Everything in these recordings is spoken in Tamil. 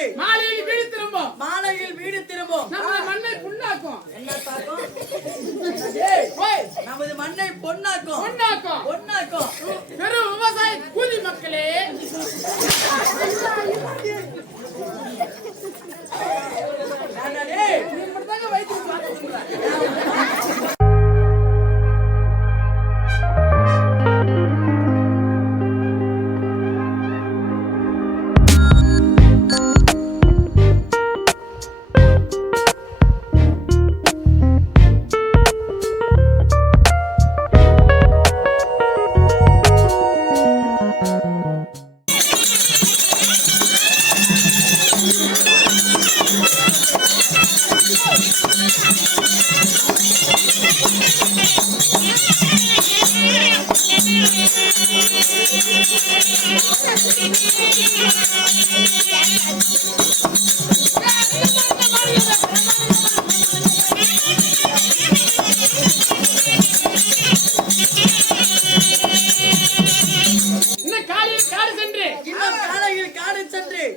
சென்று மாலையில் வீடு திரும்பும். மாலையில் வீடு திரும்பும். நம்ம மண்ணை புண்ணாக்கும். என்ன தாக்கும்? ஓய், நமது மண்ணை பொன்னாக்கும். பொண்ணாக்கும். பொன்னாக்கும். பெரும் விவசாய கூலி மக்களே, நீ மட்டும்தாங்க வயிற்றுக்கு பார்த்துக்கிறேன்.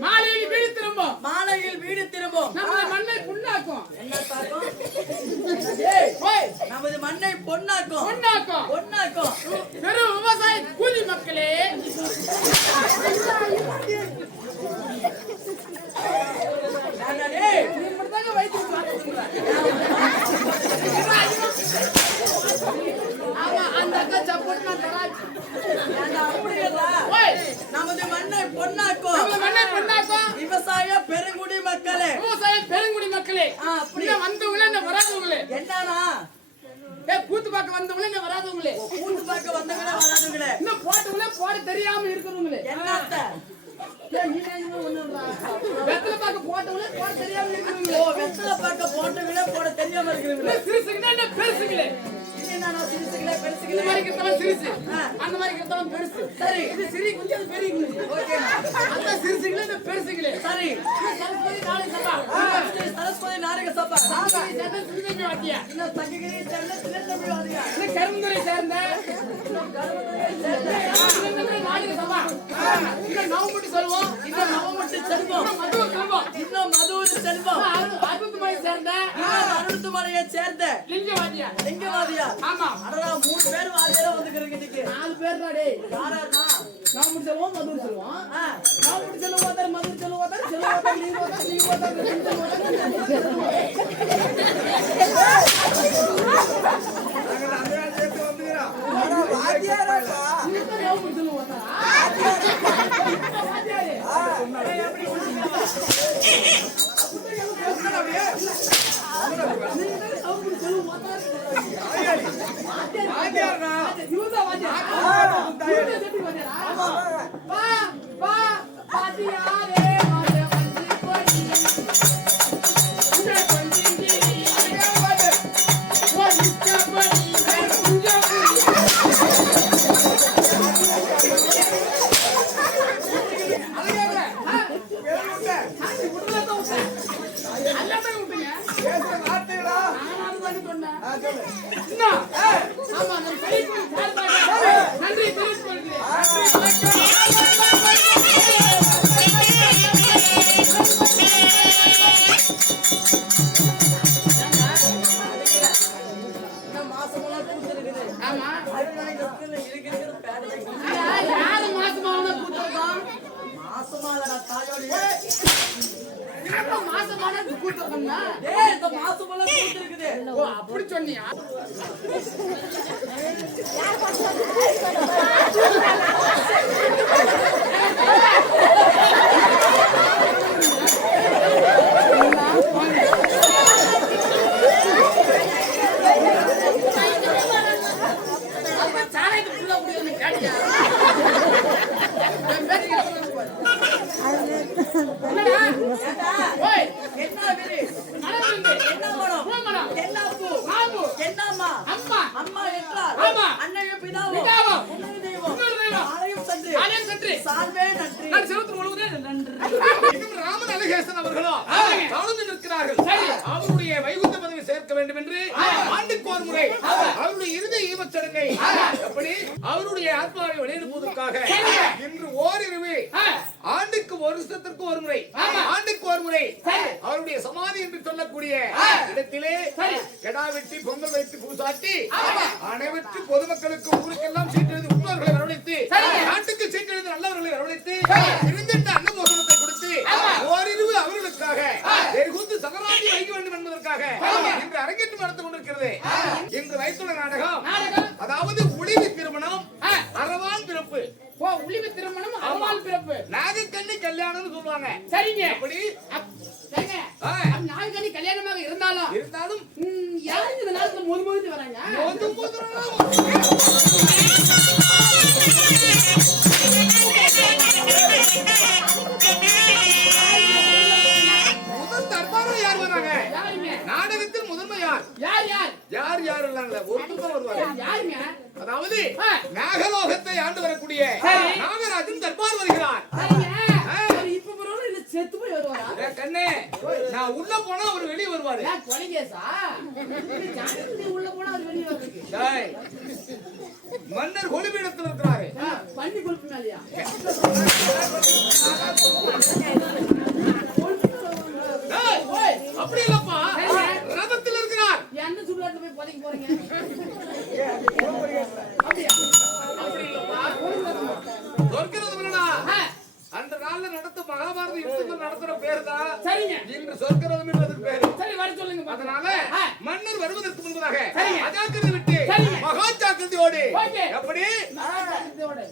மாலையில் வீடு திரும்பும். மாலையில் வீடு திரும்பும். நம்ம மண்ணை புண்ணாக்கும். என்ன தாக்கும்? ஓய், நமது மண்ணை பொன்னாக்கும். பொண்ணாக்கும். பொன்னாக்கும். பெரும் விவசாய கூலி மக்களே, நீ மட்டும்தாங்க வயிற்றுக்கு பார்த்துக்கிறேன். ஆமா, அந்த அக்கா சப்போர்ட் நான் தராச்சு. அப்படி இல்ல. ஓய், நமது மண்ணை பொன்னாக்கும். நம்ம மண்ணை பொண்ணாக்கும். விவசாய பெருங்குடி மக்களே. விவசாய பெருங்குடி மக்களே, அப்படி இன்னும் வந்தவங்களே இன்னும் வராதவங்களே, என்னன்னா கூத்து பார்க்க வந்தவங்களே இன்னும் வராதவங்களே, கூட்டு பார்க்க வந்தவங்களே வராதவங்களே, இன்னும் போட்டவங்களே போட தெரியாம இருக்கிறவங்களே, என்னத்த வெத்தலை பார்க்க போட்டவங்களே போட தெரியாம இருக்கிறவங்களே, வெத்தலை பார்க்க போட்டவங்களே போட தெரியாம இருக்கிறவங்களே, சிறுசுங்களே பெருசுங்களே, சிறுசுகளே இந்த பெருசுகளே மாதிரி இருக்கிறதெல்லாம் சிறுசு, அந்த மாதிரி இருக்கிறதெல்லாம் பெருசு. சரி, இது சிறி கொஞ்சம் அது பெரிய குஞ்சு. ஓகே. அந்த சிறுசுங்களே இந்த பெருசுங்களே. சரி, சரஸ்வதி நாளை சபா, சரஸ்வதி நாடக சபா, சிறுதம்பி வாத்தியா, இன்னும் தங்ககிரி சேர்ந்த சின்னத்தம்பி வாதியா, இன்னும் கரும்புரை சேர்ந்த சிறுதம்பி நாடக சபா, இன்னும் நவம்பட்டு செல்வம், இன்னும் நவமட்டு செல்வம், இன்னும் மதுவ செல்வம், இன்னும் மதுவூர் செல்வம், அருந்துமலை சேர்ந்த அருந்துமலையை சேர்ந்த லிங்க வாத்தியா. லிங்கவாதியா. ஆமா, அடடா 3 பேர் வாதியாரா வந்துக்கிறீங்க இன்னைக்கு. 4 பேர் டேய். யாராருன்னா? நவம்பட்டு செல்வம், மதுவ செல்வம், ஆ, நவம்பட்டு செல்வம் வாத்தார், மதுவ செல்வம் வாத்தார், செல்வம் வாத்தார், நீ வாத்தார், நீ வாத்தார், லிங்க நன்றி தெரிவித்துக் கொள்கிறேன். இன்னும் மாசமெல்லாம் கூத்திருக்குது. ஆமா, அதுதான் இந்த இடத்துல இருக்கிற பேடலை. யாரு மாசமான கூட்டிருக்கோம்? மாசமா இல்லடா தாயோடி. மாசமான கூட்டிருக்கோம்னா டேய், இந்த மாசமெல்லாம் கூத்திருக்குது. ஓ, அப்படி சொன்னியா? என்ன விரு? என்ன மனம்? என்ன பூ? என்னம்மா? அம்மா என்றால் அன்னையும் பிதாவும் உன்னத தெய்வம் ஆலயம் சென்று சால்வே நன்றி. ராமன் அழகேசன் அவர்களோ கலந்து நிற்கிறார்கள். அவருடைய வைகுந்த பதவி சேர்க்க வேண்டும் என்று ஆண்டுக்கு ஒரு முறை அவருடைய இறுதி ஈமச்சடங்கை எப்படி அவருடைய ஆத்மாவை வெளியிடுவதற்காக இன்று ஓரிரவு ஆண்டுக்கு ஒரு வருஷத்திற்கு ஒரு முறை ஆண்டுக்கு அவருடைய சமாதி என்று சொல்லக்கூடிய இடத்திலே கெடா வெட்டி பொங்கல் வைத்து பூசாட்டி அனைவற்று பொதுமக்களுக்கு ஊருக்கெல்லாம் சீட்டெழுதி முன்னோர்களை வரவழைத்து நாட்டுக்கு சீட்டெழுதி நல்லவர்களை வரவழைத்து இருந்திட்ட அன்னபோசனத்தை கொடுத்து ஓரிரவு அவர்களுக்காக வெகுந்து சகராதி வைக்க வேண்டும் என்பதற்காக இன்று அரங்கேற்றம் நடந்து கொண்டிருக்கிறது. இன்று வைத்துள்ள நாடகம் அதாவது ஒளிவு திருமணம் அரவான் பிறப்பு. ஒளிவு திருமணம் அரவான் பிறப்பு நாகக்கண்ணி கல்யாணம்னு சொல்லுவாங்க. சரிங்க. அப்படி நாகக்கண்ணி கல்யாணமாக இருந்தாலும் யாரும் இந்த நாட்டுல மோதி வராங்க. முதல் தர்பாரம் யார் வராங்க? நாடகத்தில் முதன்மை யார்? யார் இல்லாங்களே ஒருத்தர் வருவாங்க. யாருங்க? அதாவது நாகலோகத்தை ஆண்டு வரக்கூடிய நாகராஜன் தர்பார் வருகிறார். இப்ப பரவாயில்ல இல்ல செத்து போய் வருவாரா? கண்ணே நான் உள்ள போனா அவர் வெளியே வருவாரு. கொலைகேசா உள்ள போனா அவர் வெளியே வருவாரு. மன்னர் கொலுபீடத்தில் இருக்கிறாரு. பண்ணி கொழுப்பு மேலையா? அப்படி இல்லப்பா, ரதத்தில் இருக்கிறார். எந்த சுடுகாட்டுல போய் புதைக்க போறீங்க? அந்த நாள்ல நடத்த மகாபாரத யுத்தத்தில் நடத்துற பேரு தான். சரிங்க. இன்று சொர்க்கரதம் என்பதற்கு பேரு. சரி வர சொல்லுங்க. அதனால மன்னர் வருவதற்கு முன்பதாக அஜாக்கிரதை விட்டு மகா ஜாக்கிரதையோடு எப்படி மகா ஜாக்கிரதையோடு